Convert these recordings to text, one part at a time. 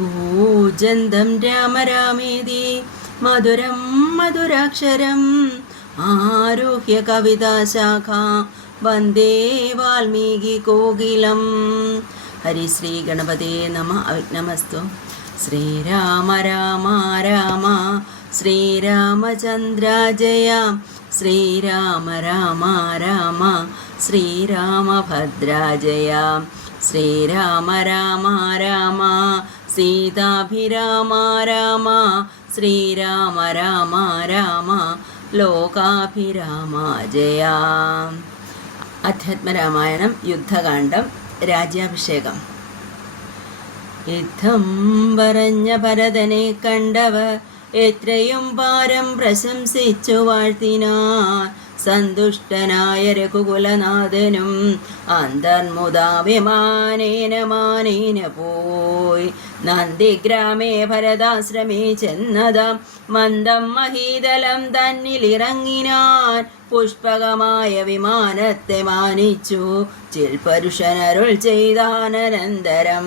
കൂജന്തം രാമരാമേതി മധുരം മധുരാക്ഷരം ആരോഹ്യ കവിതാശാഖ വന്ദേ വാൽമീകി കോകിലം. ഹരിശ്രീ ഗണപതേ നമ അവിഘ്നമസ്തു. ശ്രീരാമ രാമ രാമ ശ്രീരാമചന്ദ്ര ജയ ശ്രീരാമ രാമ രാമ ശ്രീരാമഭദ്ര ജയ ശ്രീരാമ രാമ രാമ സീതാഭിരാമ രാമ ശ്രീരാമ രാമ രാമ ലോകാഭിരാമ ജയ. അധ്യാത്മരാമായണം യുദ്ധകാന്ഡം രാജ്യാഭിഷേകം. യുദ്ധം പറഞ്ഞ ഭരതനെ കണ്ടവർ എത്രയും പാരം പ്രശംസിച്ചു വാഴ്ത്തിനാൻ സന്തുഷ്ടനായ രഘുകുലനാഥനും അന്തർമുദാഭിമാനേന മാനേന പോയി. നന്ദിഗ്രാമേ ഭരതാശ്രമേ ചെന്നതാം. മന്ദം മഹീതലം തന്നിലിറങ്ങിനാൻ പുഷ്പകമായ വിമാനത്തെ മാനിച്ചു. ചിൽപരുഷനരുൾ ചെയ്താനന്തരം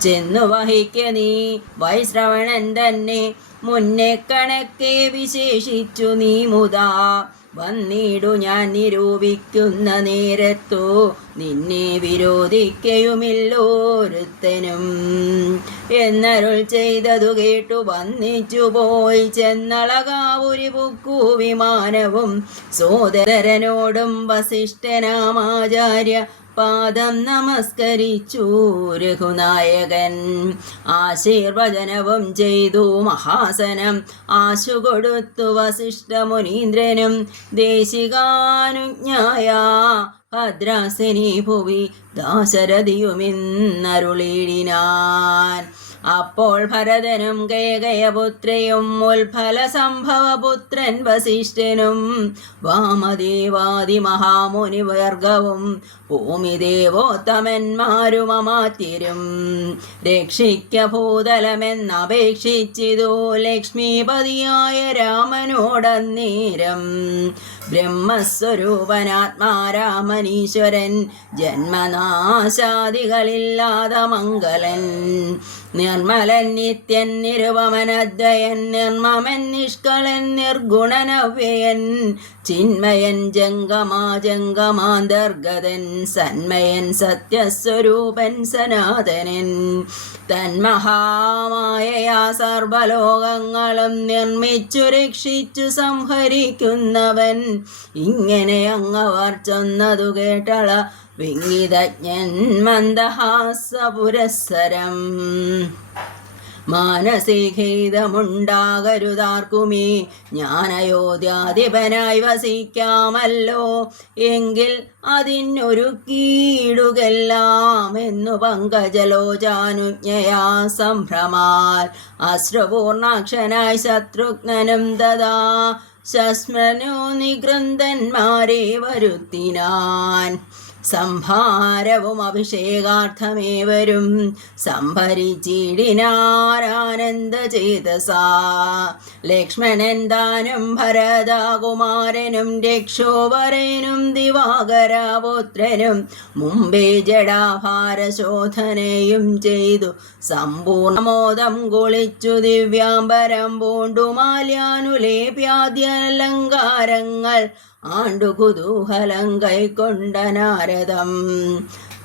ചെന്നു വഹിക്ക നീ വൈശ്രവണൻ തന്നെ. മുന്നേ കണക്കെ വിശേഷിച്ചു നീ മുതാ. വന്നിടു ഞാൻ നിരൂപിക്കുന്ന നേരത്തോ? നിന്നെ വിരോധിക്കയുമില്ലോരുത്തനും എന്നരുൾ ചെയ്തതു കേട്ടു വന്നിച്ചു പോയി. ചെന്നളകാവുരി പുക്കു വിമാനവും സോദരനോടും വസിഷ്ഠനാമാചാര്യ പാദം നമസ്കരിച്ചു രഘുനായകൻ ആശീർവചനവും ചെയ്തു മഹാസനം. ആശു കൊടുത്തു വസിഷ്ഠ മുനീന്ദ്രനും. ദേശികാനുജ്ഞായ ഭദ്രാസനി ഭുവി ദാശരഥിയുമിന്നരുളിടിനാൻ അപ്പോൾ ഭരതനും കേകയപുത്രയും ഉൽഫല സംഭവപുത്രൻ വസിഷ്ഠനും വാമദേവാദി മഹാമുനി വർഗവും ഭൂമിദേവോത്തമന്മാരും അമാത്യരും. രക്ഷിക്ക ഭൂതലമെന്നപേക്ഷിച്ചിതു ലക്ഷ്മിപതിയായ രാമനോടന്നേരം. ബ്രഹ്മസ്വരൂപനാത്മാരാമനീശ്വരൻ ജന്മനാശാദികളില്ലാത മംഗലൻ നിർമ്മലൻ നിത്യൻ നിരുപമനദ്വയൻ നിർമ്മമൻ നിഷ്കളൻ നിർഗുണനവ്യയൻ ചിന്മയൻ ജംഗമാ ജംഗമാന്തർഗതൻ സന്മയൻ സത്യസ്വരൂപൻ സനാതനൻ. തന്മഹാമായയാ സർവലോകങ്ങളും നിർമ്മിച്ചു രക്ഷിച്ചു സംഹരിക്കുന്നവൻ ഇങ്ങനെ അങ്ങവർ ചൊന്നതു കേട്ടള. വിങ്ങിതജ്ഞൻ മന്ദഹാസ പുരസ്സരം മാനസികേതമുണ്ടാകരുതാർക്കുമേ ജ്ഞാനയോധ്യാധിപനായി വസിക്കാമല്ലോ. എങ്കിൽ അതിനൊരു കീടുകെല്ലാം എന്നു പങ്കജലോചാനുജ്ഞയാ സംഭ്രമാൽ. അശ്രപൂർണാക്ഷനായി ശത്രുഘ്നനും ദദാ. ശസ്മനോ നിഗ്രന്ഥന്മാരെ വരുത്തിനാൻ സംഭാരവും അഭിഷേകാർത്ഥമേവരും സംഭരിച്ചിടിനാരാനന്ദ ചേതസാ ലക്ഷ്മണൻ ദാനം ഭരതകുമാരനും രക്ഷോവരനും ദിവാകരപുത്രനും മുമ്പേ ജഡാഭാരശോധനയും ചെയ്തു. സമ്പൂർണമോദം കുളിച്ചു ദിവ്യാംബരം പൂണ്ടു മാല്യാനുലേപ്യാദ്യലങ്കാരങ്ങൾ ആണ്ടു കുതൂഹലം കൈക്കൊണ്ട നാരദം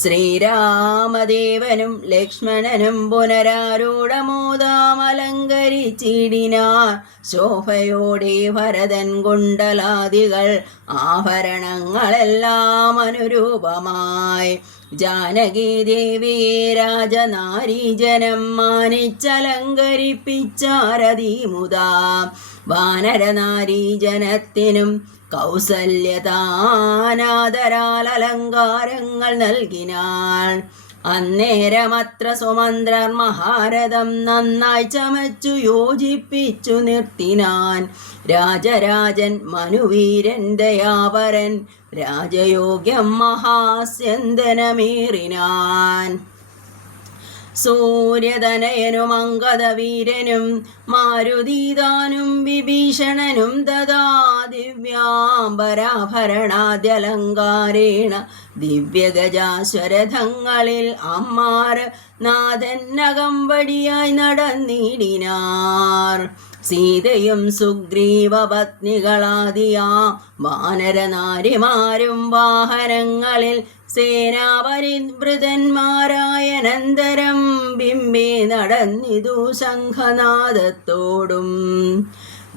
ശ്രീരാമദേവനും ലക്ഷ്മണനും പുനരാരൂഢമോദാമലങ്കരിച്ചിടിനാർ. ശോഭയോടെ ഭരതൻ കുണ്ടലാദികൾ ആഭരണങ്ങളെല്ലാം അനുരൂപമായി. ജാനകി ദേവിയെ രാജനാരീജനം മാനിച്ചലങ്കരിപ്പിച്ചാരതിമുതാ വാനരനാരീജനത്തിനും കൗസല്യതാനാദരാൽ അലങ്കാരങ്ങൾ നൽകിനാൾ. അന്നേരമത്ര സുമന്ത്രർ മഹാരഥം നന്നായി ചമച്ചു യോജിപ്പിച്ചു നിർത്തിനാൻ. രാജരാജൻ മനുവീരൻ ദയാപരൻ രാജയോഗ്യം മഹാസ്യന്തനമേറിനാൻ. സൂര്യതനയനും അങ്കദവീരനും മാരുതീതാനും വിഭീഷണനും ദദാ ദിവ്യാംബരാഭരണാദ്യലങ്കാരേണ ദിവ്യഗജാശ്വരഥങ്ങളിൽ അമ്മാർ നാഥന്നകമ്പടിയായി നടന്നിടിനാർ. സീതയും സുഗ്രീവ പത്നികളാദിയാ വാനരനാരിമാരും വാഹനങ്ങളിൽ സേനാപരിവൃതന്മാരായ അനന്തരം ബിംബി നടന്നിതു ശംഖനാദത്തോടും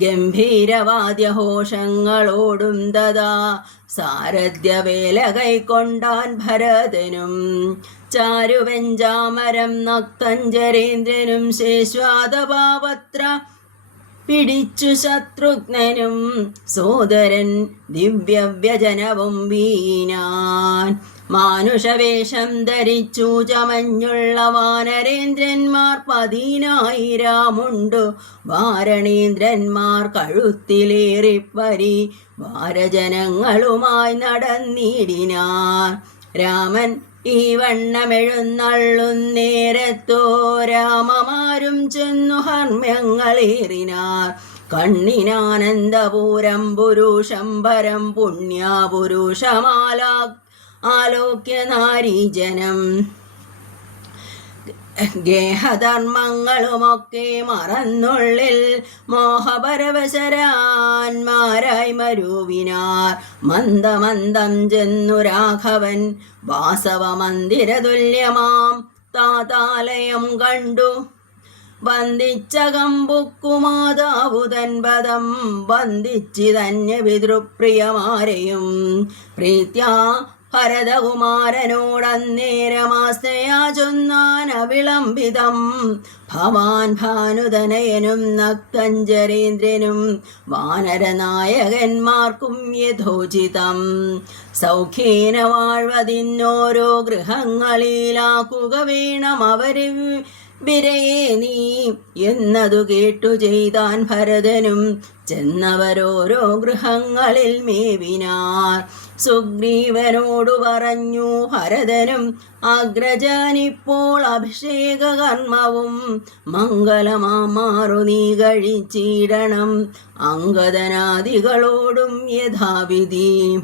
ഗംഭീരവാദ്യഘോഷങ്ങളോടും തഥാ സാരഥ്യവേല കൈക്കൊണ്ടാൻ ഭരതനും ചാരുവെഞ്ചാമരം നക്തഞ്ചരേന്ദ്രനും ശേഷ്വാദപാവത്ര പിടിച്ചു ശത്രുഘ്നനും സോദരൻ ദിവ്യവ്യജനവും വീനാൻ മാനുഷവേഷം ധരിച്ചു ചമഞ്ഞുള്ള വാനരേന്ദ്രന്മാർ പതിനായിരമുണ്ടു വാരണീന്ദ്രന്മാർ കഴുത്തിലേറിപ്പരി വാരജനങ്ങളുമായി നടന്നിടിനാർ. രാമൻ ഈ വണ്ണമെഴുന്നള്ളുന്നേരത്തോ രാമമാരും ചെന്നു ഹർമ്മ്യങ്ങളേറിനാർ. കണ്ണിനാനന്ദപൂരം പുരുഷം പുരുഷംബരം പുണ്യപുരുഷമാലാ ആലോക്യ നാരീജനം ഗേഹധർമ്മങ്ങളുമൊക്കെ മറന്നുള്ളിൽ മോഹപരവശരാന്മാരായി മരുവിനാർ. മന്ദമന്ദം ചെന്നു രാഘവൻ വാസവമന്ദിരതുല്യമാം താതാലയം കണ്ടു. വന്ദിച്ചകമ്പുക്കുമാതാവുതൻപദം വന്ദിച്ചിതന്യ പിതൃപ്രിയമാരെയും പ്രീത്യാ ഭരതകുമാരനോടന്നേരമാസ്തയാ ചൊന്നാൻ അവിളംബിതം ഭവാൻ ഭാനുതനയനും നക്തഞ്ചരേന്ദ്രനും വാനരനായകന്മാർക്കും യഥോചിതം. സൗഖ്യേന വാഴ്വതിന്നോരോ ഗൃഹങ്ങളിലാക്കുക വേണം അവരെ വിരയേ നീ എന്നതു കേട്ടു ചെയ്താൻ ഭരതനും ചെന്നവരോരോ ഗൃഹങ്ങളിൽ മേവിനാർ. സുഗ്രീവനോടു പറഞ്ഞു ഭരതനും അഗ്രജാനിപ്പോൾ അഭിഷേക കർമ്മവും മംഗലമാറു നീ കഴിച്ചിടണം. അങ്കദനാദികളോടും യഥാവിധി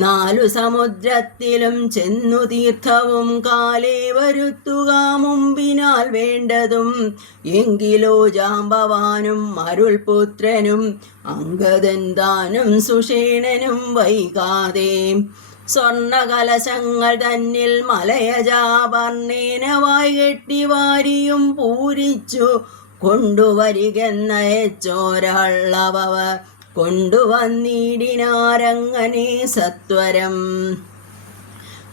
നാലു സമുദ്രത്തിലും ചെന്നു തീർത്ഥവും കാലേ വരുത്തുക മുമ്പിനാൽ വേണ്ടതും. എങ്കിലോ ജാമ്പവാനും അരുൾപുത്രനും അങ്കദൻ താനും സുഷേണനും വൈകാതെ. സ്വർണകലശങ്ങൾ തന്നിൽ മലയജാപർണേനവായി കെട്ടി വാരിയും പൂരിച്ചു കൊണ്ടുവരികെന്നയച്ചോരാളവർ കൊണ്ടുവന്നിടിനാരങ്ങനെ സത്വരം.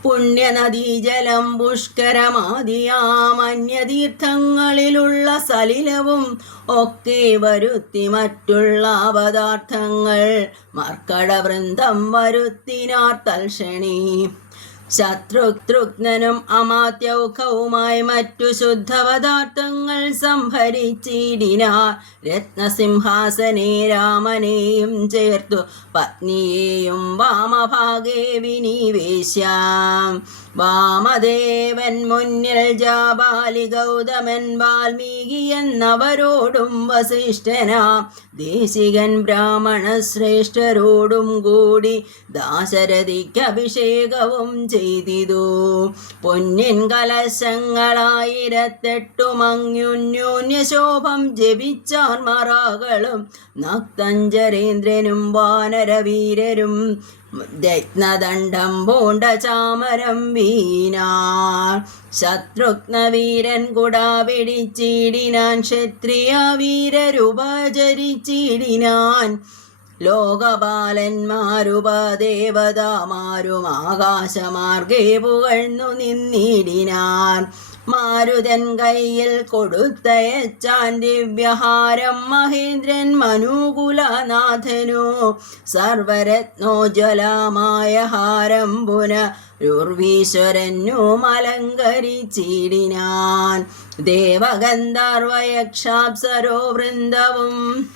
പുണ്യനദീജലം പുഷ്കരമാദിയാമന്യതീർത്ഥങ്ങളിലുള്ള സലിലവും ഒക്കെ വരുത്തി മറ്റുള്ള പദാർത്ഥങ്ങൾ മർക്കടവൃന്ദം വരുത്തിനാർ തൽക്ഷണി. ശത്രുതൃഗ്നനും അമാത്യൗഖവുമായി മറ്റു ശുദ്ധപദാർത്ഥങ്ങൾ സംഭരിച്ചിടിനാർ രത്നസിംഹാസനെ രാമനെയും ചേർത്തു. പത്നിയെയും വാമഭാഗേ വിനിവേശ്യാം. വാമദേവൻ മുന്നിൽ ജാബാലി ഗൗതമൻ വാൽമീകി എന്നവരോടും വസിഷ്ഠനാം. ദേശികൻ ബ്രാഹ്മണ ശ്രേഷ്ഠരോടും കൂടി ദാശരഥിക്ക് അഭിഷേകവും ചെയ്തിതു. പൊന്നിൻ കലശങ്ങളായിരത്തെട്ടു അന്യോന്യോന്യശോഭം ജപിച്ചാൻ മറാകളും നക്തഞ്ചരേന്ദ്രനും വാനരവീരരും രത്നദണ്ഡം പൂണ്ട ചാമരം വീനാർ ശത്രുഘ്നവീരൻ കുടാ പിടിച്ചിടിനാൻ ക്ഷത്രിയ വീരരുപചരിച്ചിടിനാൻ ലോകപാലന്മാരുപദേവതാമാരും ആകാശമാർഗേ പുകഴ്ന്നു നിന്നിടിനാൻ. മാരുതൻ കയ്യിൽ കൊടുത്തയച്ചാൻ ദിവ്യഹാരം മഹേന്ദ്രൻ മനുകുലനാഥനു. സർവരത്നോജ്വലമായ ഹാരം പുന മലങ്കരിച്ചിടിനാൻ. ദേവഗന്ധർവയക്ഷാപ്സരോ വൃന്ദവും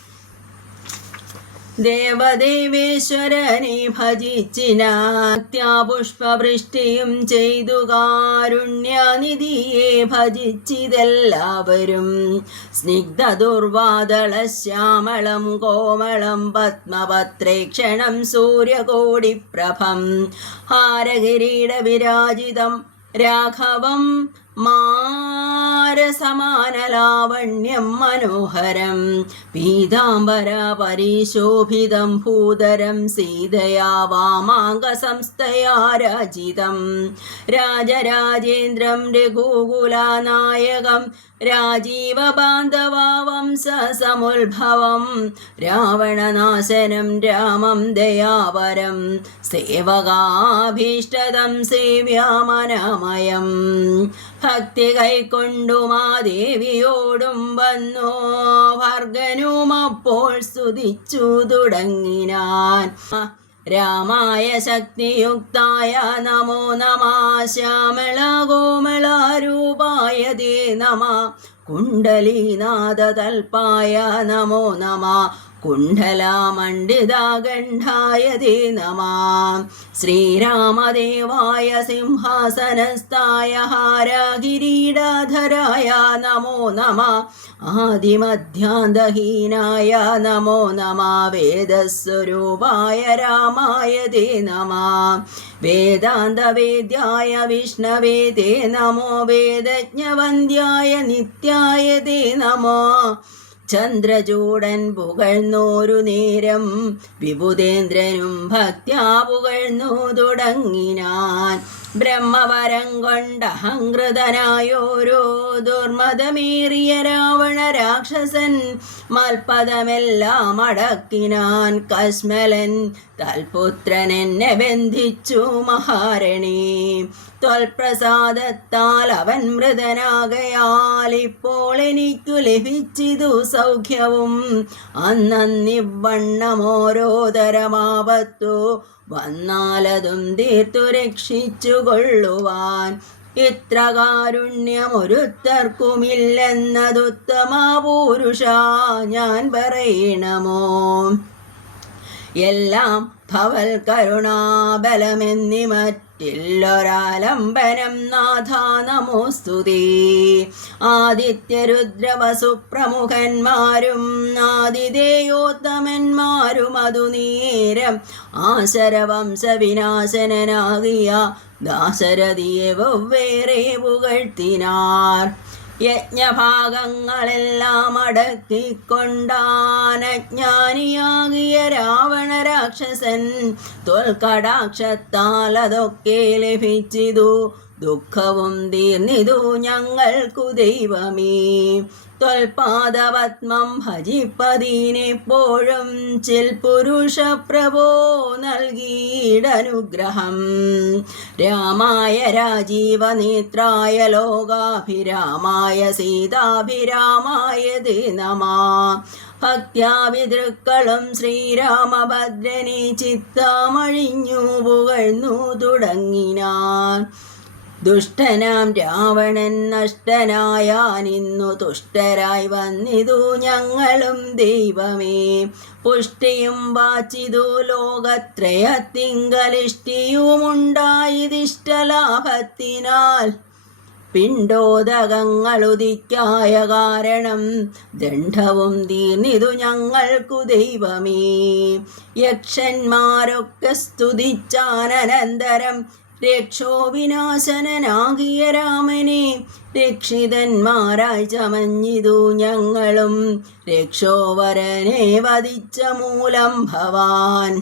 ദേവദേവേശ്വരനെ ഭജിച്ചിനാത്യാപുഷ്പവൃഷ്ടിയും ചെയ്തു കാരുണ്യനിധിയെ ഭജിച്ചിതെല്ലാവരും. സ്നിഗ്ധ ദുർവാതള ശ്യാമളം കോമളം പത്മപത്രേക്ഷണം സൂര്യകോടിപ്രഭം ഹാരകിരീട വിരാജിതം രാഘവം മാരസമാനലാവണ്യം മനോഹരം. പീതാംബര പരിശോഭിതം ഭൂതരം സീതയാ വാമാംഗസംസ്ഥയാ രാജിതം. രാജരാജേന്ദ്രം രഘുകുലാനായകം രാജീവബാന്ധവാംസ സമുദ്ഭവം രാവണനാശനം രാമം ദയാവരം. സേവകാഭീഷ്ടതം സേവ്യാമനമയം. ഭക്തി കൈക്കൊണ്ടു മാദേവിയോടും വന്നു. ഭർഗനും അപ്പോൾ സ്തുതിച്ചു തുടങ്ങിനാൻ. രാമായ ശക്തിയുക്തായ നമോ നമ. ശ്യാമള കോമളാരൂപായ ദേ നമ. കുണ്ടലീനാഥ തൽപ്പായ നമോ നമ. കുണ്ഡലാമണ്ഡിതാഗണ്ഠായ നമാം. ശ്രീരാമദേവായ സിംഹാസനസ്ഥായ ഹാരകിരീടാധരായ നമോ നമ. ആദിമധ്യാന്തഹീനായ നമോ നമ. വേദസ്വരൂപായ രാമായ തേ നമ. വേദാന്തവേദ്യായ വിഷ്ണവേ തേ നമോ. വേദജ്ഞവന്ദ്യായ നിത്യായ തേ നമോ. ചന്ദ്രചൂടൻ പുകഴ്ന്നോരു നേരം വിഭുതേന്ദ്രനും ഭക്ത്യാ പുകഴ്ന്നു തുടങ്ങിനാൻ. ബ്രഹ്മവരം കൊണ്ട അഹങ്കൃതനായോരോ ദുർമതമേറിയ രാവണ രാക്ഷസൻ മൽപദമെല്ലാം അടക്കിനാൻ കസ്മലൻ തൽപുത്രൻ എന്നെ ബന്ധിച്ചു മഹാരണി. ത്വൽപ്രസാദത്താൽ അവൻ മൃതനാകയാൽ ഇപ്പോൾ എനിക്കു ലഭിച്ചിതു സൗഖ്യവും. അന്നന്നിവണ്ണമോരോ തരമാപത്തു വന്നാലതും തീർത്തു രക്ഷിച്ചു കൊള്ളുവാൻ ഇത്ര കാരുണ്യമൊരുത്തർക്കുമില്ലെന്നതുത്തമ പുരുഷ ഞാൻ പറയണമോ? എല്ലാം ഭവൽ കരുണാബലമെന്നി മറ്റില്ലൊരാലംബനം നാഥ നമോസ്തുതേ. ആദിത്യരുദ്രവസുപ്രമുഖന്മാരും ആദിദേയോത്തമന്മാരും അതു നേരം ആശരവംശവിനാശനനാകിയ ദാശരഥിയെ വെവ്വേറെ പുകഴ്ത്തിനാർ. യജ്ഞഭാഗങ്ങളെല്ലാം അടക്കിക്കൊണ്ടാനജ്ഞാനിയാകിയ രാവണ രാക്ഷസൻ തൊൽക്കടാക്ഷത്താൽ അതൊക്കെ ലഭിച്ചിതു. ദുഃഖവും തീർന്നിതു ഞങ്ങൾക്കു ദൈവമേ. ത്വൽപാദപത്മം ഭജിപ്പതിനെപ്പോഴും ചിൽ പുരുഷ പ്രഭോ നൽകിയിടനുഗ്രഹം. രാമായ രാജീവനേത്രായ ലോകാഭിരാമായ സീതാഭിരാമായ ദിനമാ. നമാ ഭക്ത്യാവിതൃക്കളും ശ്രീരാമഭദ്രനെ ചിത്തമഴിഞ്ഞു പുകഴ്ന്നു തുടങ്ങിനാൻ ദുഷ്ടനാം രാവണൻ നഷ്ടനായാനിന്നു തുഷ്ടരായി വന്നിതു ഞങ്ങളും ദൈവമേ. പുഷ്ടിയും വാച്ചിതു ലോകത്രയത്തിങ്കലിഷ്ടിയുമുണ്ടായതിഷ്ടലാഭത്തിനാൽ പിണ്ടോദകങ്ങളുദിക്കായ കാരണം ദണ്ഡവും തീർന്നിതു ഞങ്ങൾക്കു ദൈവമേ. യക്ഷന്മാരൊക്കെ സ്തുതിച്ചാനന്തരം രക്ഷോ വിനാശനനാകിയ രാമനെ രക്ഷിതന്മാരായി ചമഞ്ഞിതു ഞങ്ങളും. രക്ഷോവരനെ വധിച്ച മൂലം ഭവാൻ.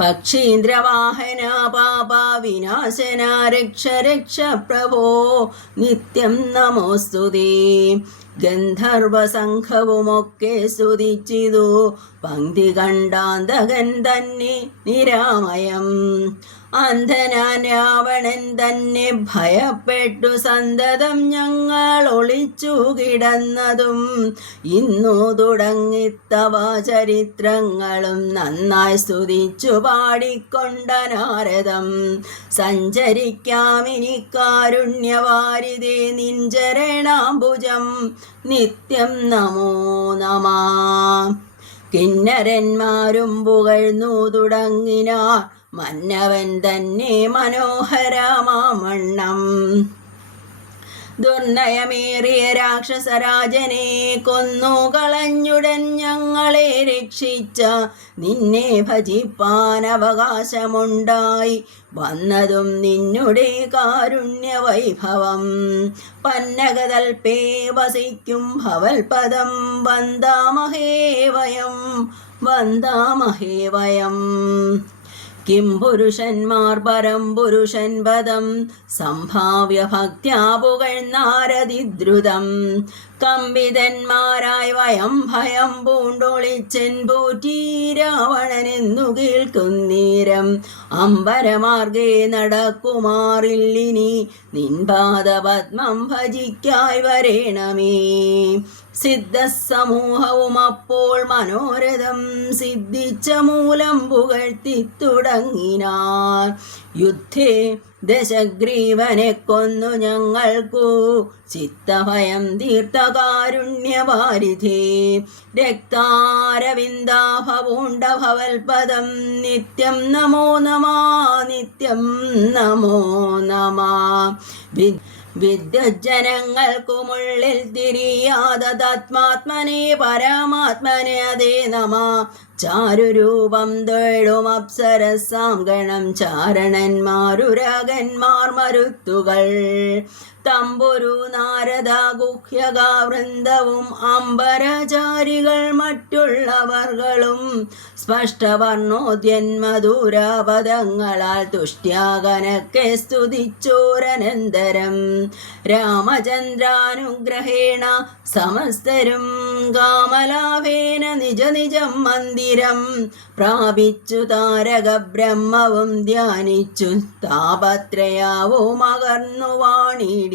പക്ഷീന്ദ്രവാഹന പാപ വിനാശന രക്ഷ രക്ഷ പ്രഭോ നിത്യം നമോസ്തുതി ഗന്ധർവസംഘവുമൊക്കെ സ്തുതിച്ചിതു. പങ്ക്തി കണ്ടാന്തകൻ തന്നെ നിരാമയം. അന്ധനാൻ രാവണൻ തന്നെ ഭയപ്പെട്ടു സന്തതം ഞങ്ങൾ ഒളിച്ചു കിടന്നതും ഇന്നു തുടങ്ങിത്തവ ചരിത്രങ്ങളും നന്നായി സ്തുതിച്ചു പാടിക്കൊണ്ട നാരദം. സഞ്ചരിക്കാമിനി കാരുണ്യവാരിതേ നിഞ്ചരണാംബുജം. നിത്യം നമോ നമാ. കിന്നരന്മാരും പുകഴ്ന്നു തുടങ്ങിനാർ മന്നവൻ തന്നെ മനോഹരമാമണ്ണം. ദുർനയമേറിയ രാക്ഷസരാജനെ കൊന്നു കളഞ്ഞുടൻ ഞങ്ങളെ രക്ഷിച്ച നിന്നെ ഭജിപ്പാൻ അവകാശമുണ്ടായി. വന്നതും നിന്നുടെ കാരുണ്യ വൈഭവം പന്നകതൽപേ വസിക്കും ഭവൽപദം. വന്ദാമഹേ വയം വന്ദാമഹേ വയം കിം പുരുഷന്മാർ പരം പുരുഷൻ പദം. സംഭാവ്യ ഭക്ത്യാ പുകഴ്ന്നാരതിദ്രുതം കമ്പിതന്മാരായി വയം ഭയം പൂണ്ടൊളിച്ചൻ പൂറ്റി രാവണനെന്നു കേൾക്കുന്നേരം അമ്പരമാർഗേ നടക്കുമാറില്ലിനി നിൻപാദപത്മം ഭജിക്കായി വരേണമേ. സിദ്ധസമൂഹവും അപ്പോൾ മനോരഥം സിദ്ധിച്ച മൂലം പുകഴ്ത്തി തുടങ്ങിനാർ യുദ്ധേ ദശഗ്രീവനെ കൊന്നു ഞങ്ങൾക്കു. ചിത്തഭയം തീർത്ഥകാരുണ്യവാരിധി. രക്താരവിന്ദാഭവൂണ്ട ഭവൽപദം നിത്യം നമോ നമാ നിത്യം നമോ നമാ. വിദ്യജനങ്ങൾക്കുമുള്ളിൽ തിരിയാതെ തത്മാത്മനെ പരമാത്മനെ അതേ നമ. ചാരുരൂപം തേടും അപ്സരസാം ഗണം ചാരണന്മാരുരകന്മാർ മരുത്തുകൾ. തമ്പുരു നാരദ ഗുഹ്യകാവൃന്ദവും അമ്പരചാരികൾ മറ്റുള്ളവർകളും സ്പഷ്ടവർണോദ്യന്മധുരാപദങ്ങളാൽ തുഷ്ട്യാകനക്കെ സ്തുതിച്ചോരനന്തരം രാമചന്ദ്രാനുഗ്രഹേണ സമസ്തരും കാമലാഭേന നിജ നിജം മന്ദിരം പ്രാപിച്ചു താരക ബ്രഹ്മവും ധ്യാനിച്ചു താപത്രയാവും അകർന്നു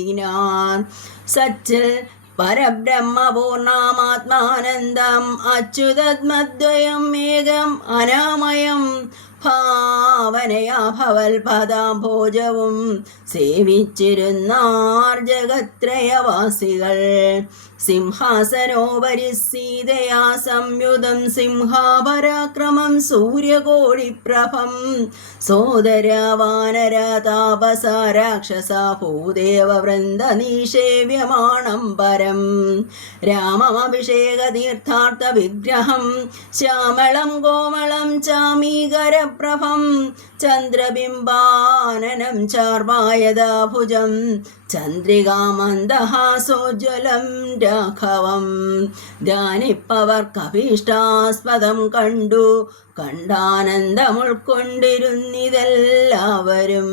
വാണിടിനാൻ സച്ചിൽ പരബ്രഹ്മപൂർണമാത്മാനന്ദം. അച്യുതദ്മദ്വയം ഏകം അനാമയം. ഭാവനയാ ഭവൽ പദാംഭോജവും സേവിച്ചിരുന്നാർ ജഗത്രയവാസികൾ. സിംഹാസനോപരി സീതയാ സംയുതം സിംഹാപരാക്രമം സൂര്യകോടിപ്രഭം. സോദര വാനര താപസ രാക്ഷസ ഭൂദേവ വൃന്ദ നിഷേവ്യമാണം പരം രാമമഭിഷേക തീർത്ഥാർത്ഥ വിഗ്രഹം ശ്യാമളം കോമളം ചാമീകരപ്രഭം ചന്ദ്രബിംബാനനം ചാർവായതാഭുജം ചന്ദ്രികാമന്ദഹാസോജ്വലം രാഘവം. ധ്യാനിപ്പവർക്കഭീഷ്ടാസ്പദം കണ്ടു കണ്ടാനന്ദമുൾക്കൊണ്ടിരുന്നിതെല്ലാവരും.